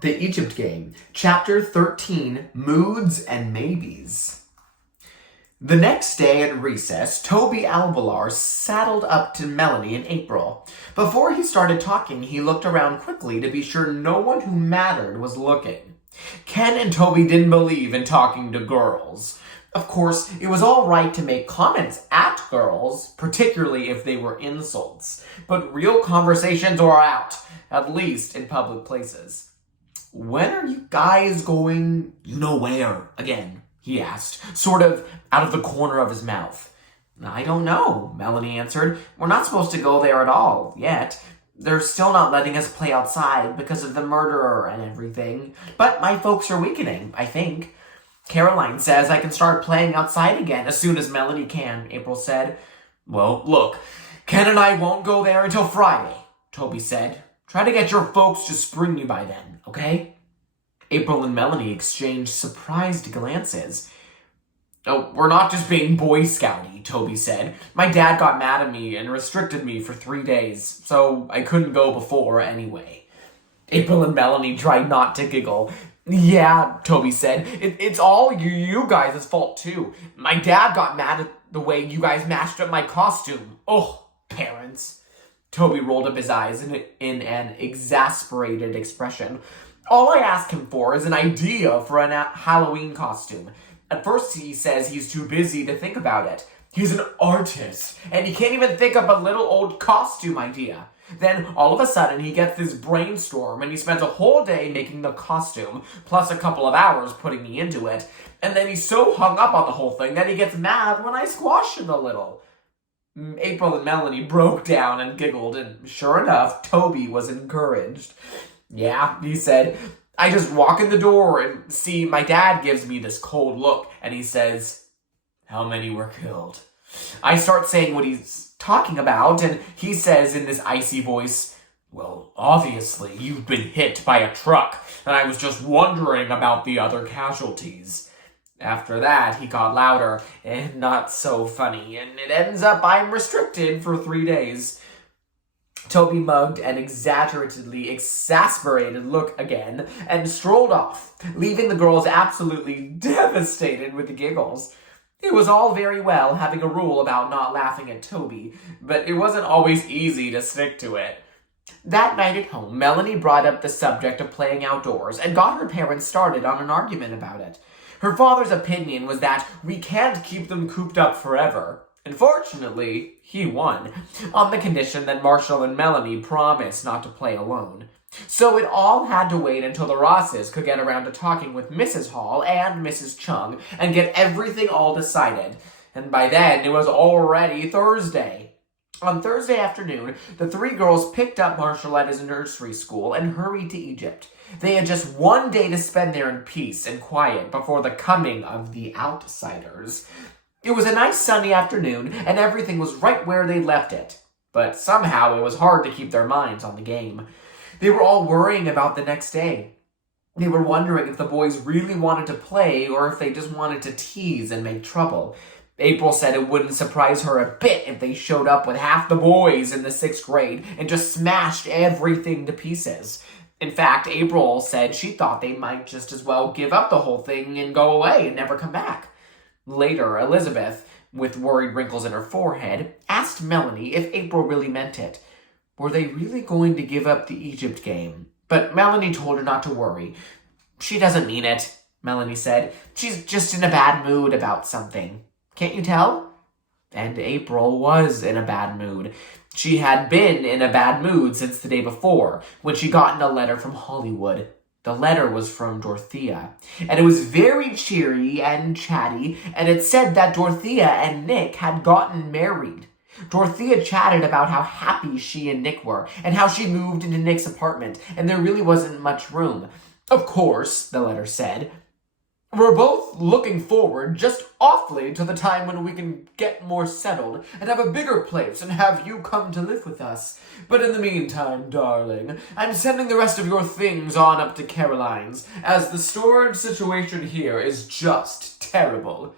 The Egypt Game, Chapter 13, Moods and Maybes. The next day at recess, Toby Alvalar saddled up to Melanie and April. Before he started talking, he looked around quickly to be sure no one who mattered was looking. Ken and Toby didn't believe in talking to girls. Of course, it was all right to make comments at girls, particularly if they were insults. But real conversations were out, at least in public places. "When are you guys going, where, again?" he asked, sort of out of the corner of his mouth. "I don't know," Melanie answered. "We're not supposed to go there at all, yet. They're still not letting us play outside because of the murderer and everything. But my folks are weakening, I think. Caroline says I can start playing outside again as soon as Melanie can," April said. "Well, look, Ken and I won't go there until Friday," Toby said. "Try to get your folks to spring you by then, okay?" April and Melanie exchanged surprised glances. "Oh, we're not just being Boy Scouty," Toby said. "My dad got mad at me and restricted me for 3 days, so I couldn't go before anyway." April and Melanie tried not to giggle. "Yeah," Toby said, it's all you guys' fault too. My dad got mad at the way you guys mashed up my costume. Oh, parents." Toby rolled up his eyes in an exasperated expression. "All I ask him for is an idea for a Halloween costume. At first he says he's too busy to think about it. He's an artist, and he can't even think up a little old costume idea. Then, all of a sudden, he gets this brainstorm, and he spends a whole day making the costume, plus a couple of hours putting me into it. And then he's so hung up on the whole thing that he gets mad when I squash him a little." April and Melanie broke down and giggled, and sure enough, Toby was encouraged. "Yeah," he said, "I just walk in the door and see my dad gives me this cold look, and he says, 'How many were killed?' I start saying what he's talking about, and he says in this icy voice, 'Well, obviously, you've been hit by a truck, and I was just wondering about the other casualties.' After that, he got louder and not so funny, and it ends up I'm restricted for 3 days. Toby mugged an exaggeratedly exasperated look again and strolled off, leaving the girls absolutely devastated with the giggles. It was all very well having a rule about not laughing at Toby, but it wasn't always easy to stick to it. That night at home, Melanie brought up the subject of playing outdoors and got her parents started on an argument about it. Her father's opinion was that we can't keep them cooped up forever. Unfortunately, he won, on the condition that Marshall and Melanie promised not to play alone. So it all had to wait until the Rosses could get around to talking with Mrs. Hall and Mrs. Chung and get everything all decided. And by then, it was already Thursday. On Thursday afternoon, the 3 girls picked up Marshall at his nursery school and hurried to Egypt. They had just 1 day to spend there in peace and quiet before the coming of the outsiders. It was a nice sunny afternoon, and everything was right where they'd left it. But somehow it was hard to keep their minds on the game. They were all worrying about the next day. They were wondering if the boys really wanted to play or if they just wanted to tease and make trouble. April said it wouldn't surprise her a bit if they showed up with half the boys in the 6th grade and just smashed everything to pieces. In fact, April said she thought they might just as well give up the whole thing and go away and never come back. Later, Elizabeth, with worried wrinkles in her forehead, asked Melanie if April really meant it. Were they really going to give up the Egypt game? But Melanie told her not to worry. "She doesn't mean it," Melanie said. "She's just in a bad mood about something. Can't you tell?" And April was in a bad mood. She had been in a bad mood since the day before, when she got a letter from Hollywood. The letter was from Dorothea, and it was very cheery and chatty, and it said that Dorothea and Nick had gotten married. Dorothea chatted about how happy she and Nick were, and how she moved into Nick's apartment, and there really wasn't much room. "Of course," the letter said, "we're both looking forward just awfully to the time when we can get more settled and have a bigger place and have you come to live with us. But in the meantime, darling, I'm sending the rest of your things on up to Caroline's, as the storage situation here is just terrible."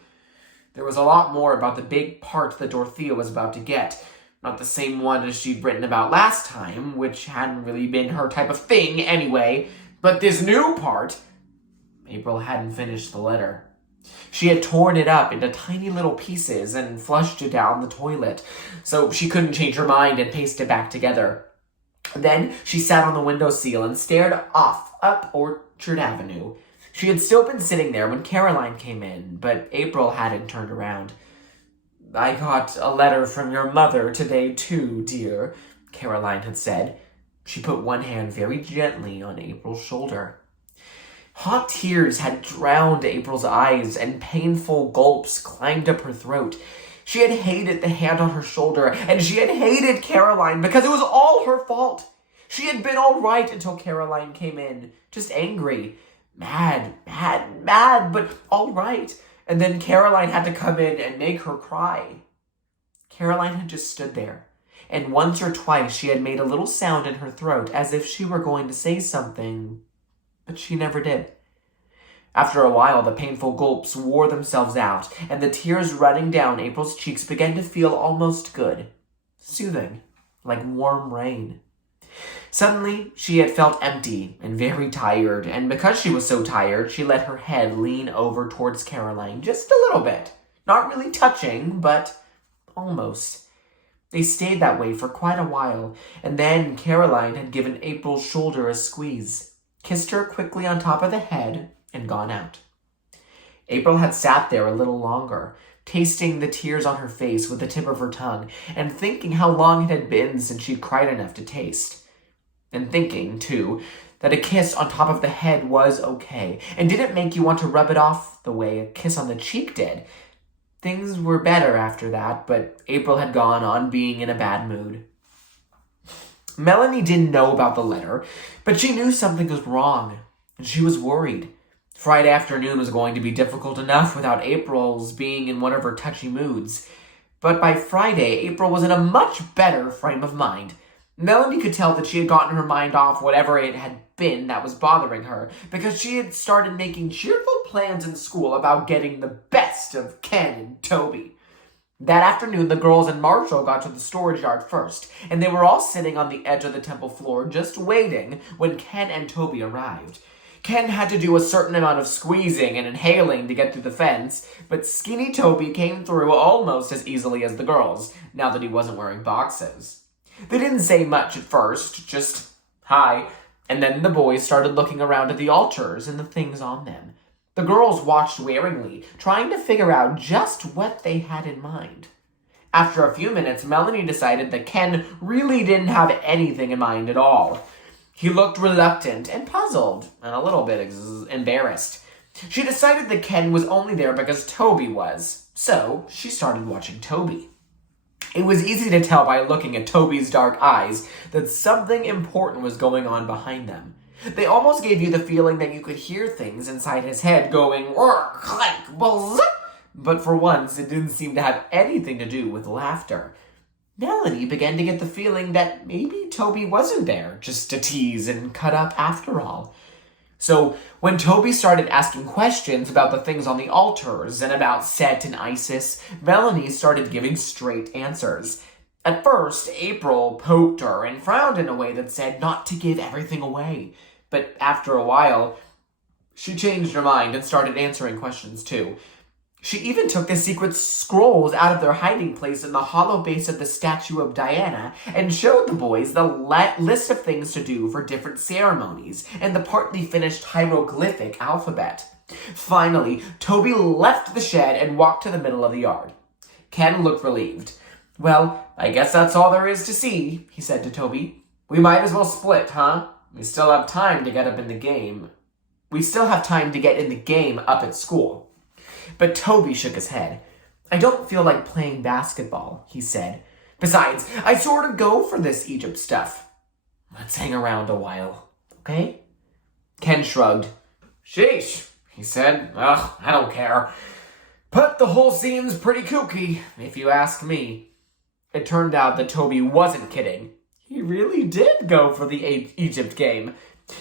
There was a lot more about the big part that Dorothea was about to get. Not the same one as she'd written about last time, which hadn't really been her type of thing anyway. But this new part, April hadn't finished the letter. She had torn it up into tiny little pieces and flushed it down the toilet, so she couldn't change her mind and paste it back together. Then she sat on the windowsill and stared off up Orchard Avenue. She had still been sitting there when Caroline came in, but April hadn't turned around. "I got a letter from your mother today too, dear," Caroline had said. She put one hand very gently on April's shoulder. Hot tears had drowned April's eyes, and painful gulps climbed up her throat. She had hated the hand on her shoulder, and she had hated Caroline because it was all her fault. She had been all right until Caroline came in, just angry, mad, but all right. And then Caroline had to come in and make her cry. Caroline had just stood there, and once or twice she had made a little sound in her throat as if she were going to say something, but she never did. After a while, the painful gulps wore themselves out, and the tears running down April's cheeks began to feel almost good, soothing, like warm rain. Suddenly, she had felt empty and very tired, and because she was so tired, she let her head lean over towards Caroline just a little bit. Not really touching, but almost. They stayed that way for quite a while, and then Caroline had given April's shoulder a squeeze, kissed her quickly on top of the head, and gone out. April had sat there a little longer, tasting the tears on her face with the tip of her tongue, and thinking how long it had been since she'd cried enough to taste. And thinking, too, that a kiss on top of the head was okay, and didn't make you want to rub it off the way a kiss on the cheek did. Things were better after that, but April had gone on being in a bad mood. Melanie didn't know about the letter, but she knew something was wrong, and she was worried. Friday afternoon was going to be difficult enough without April's being in one of her touchy moods. But by Friday, April was in a much better frame of mind. Melanie could tell that she had gotten her mind off whatever it had been that was bothering her, because she had started making cheerful plans in school about getting the best of Ken and Toby. That afternoon, the girls and Marshall got to the storage yard first, and they were all sitting on the edge of the temple floor just waiting when Ken and Toby arrived. Ken had to do a certain amount of squeezing and inhaling to get through the fence, but skinny Toby came through almost as easily as the girls, now that he wasn't wearing boxes. They didn't say much at first, just hi, and then the boys started looking around at the altars and the things on them. The girls watched waringly, trying to figure out just what they had in mind. After a few minutes, Melanie decided that Ken really didn't have anything in mind at all. He looked reluctant and puzzled and a little bit embarrassed. She decided that Ken was only there because Toby was, so she started watching Toby. It was easy to tell by looking at Toby's dark eyes that something important was going on behind them. They almost gave you the feeling that you could hear things inside his head going, clank, buzz, but for once it didn't seem to have anything to do with laughter. Melanie began to get the feeling that maybe Toby wasn't there just to tease and cut up after all. So when Toby started asking questions about the things on the altars and about Set and Isis, Melanie started giving straight answers. At first, April poked her and frowned in a way that said not to give everything away. But after a while, she changed her mind and started answering questions too. She even took the secret scrolls out of their hiding place in the hollow base of the statue of Diana and showed the boys the list of things to do for different ceremonies and the partly finished hieroglyphic alphabet. Finally, Toby left the shed and walked to the middle of the yard. Ken looked relieved. "Well, I guess that's all there is to see," he said to Toby. "We might as well split, huh? We still have time to get in the game up at school." But Toby shook his head. "I don't feel like playing basketball," he said. "Besides, I sort of go for this Egypt stuff. Let's hang around a while, okay?" Ken shrugged. "Sheesh," he said. "Ugh, I don't care. But the whole scene's pretty kooky, if you ask me." It turned out that Toby wasn't kidding. He really did go for the Egypt game.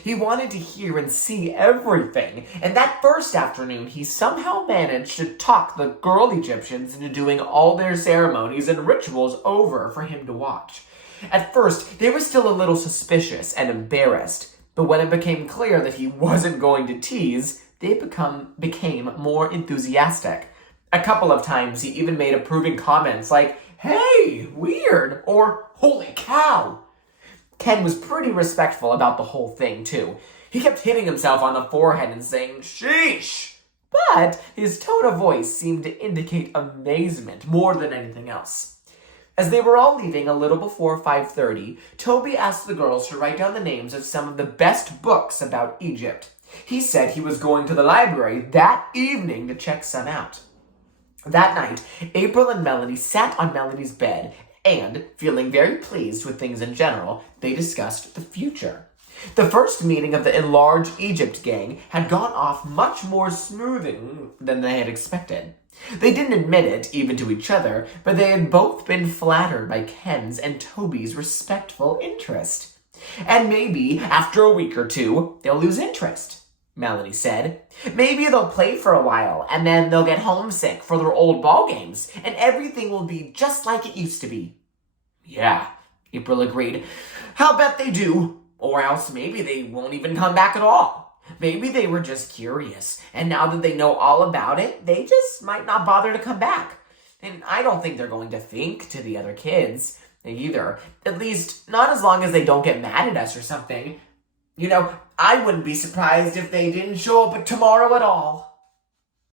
He wanted to hear and see everything, and that first afternoon he somehow managed to talk the girl Egyptians into doing all their ceremonies and rituals over for him to watch. At first, they were still a little suspicious and embarrassed, But when it became clear that he wasn't going to tease, they became more enthusiastic. A couple of times he even made approving comments like, "Hey, weird," or "Holy cow." Ken was pretty respectful about the whole thing, too. He kept hitting himself on the forehead and saying, "Sheesh." But his tone of voice seemed to indicate amazement more than anything else. As they were all leaving a little before 5:30, Toby asked the girls to write down the names of some of the best books about Egypt. He said he was going to the library that evening to check some out. That night, April and Melanie sat on Melanie's bed and, feeling very pleased with things in general, they discussed the future. The first meeting of the Enlarged Egypt gang had gone off much more smoothly than they had expected. They didn't admit it, even to each other, but they had both been flattered by Ken's and Toby's respectful interest. "And maybe, after a week or two, they'll lose interest," Melanie said. "Maybe they'll play for a while, and then they'll get homesick for their old ball games, and everything will be just like it used to be." "Yeah," April agreed. "I'll bet they do. Or else maybe they won't even come back at all. Maybe they were just curious, and now that they know all about it, they just might not bother to come back. And I don't think they're going to think to the other kids either. At least, not as long as they don't get mad at us or something. I wouldn't be surprised if they didn't show up tomorrow at all."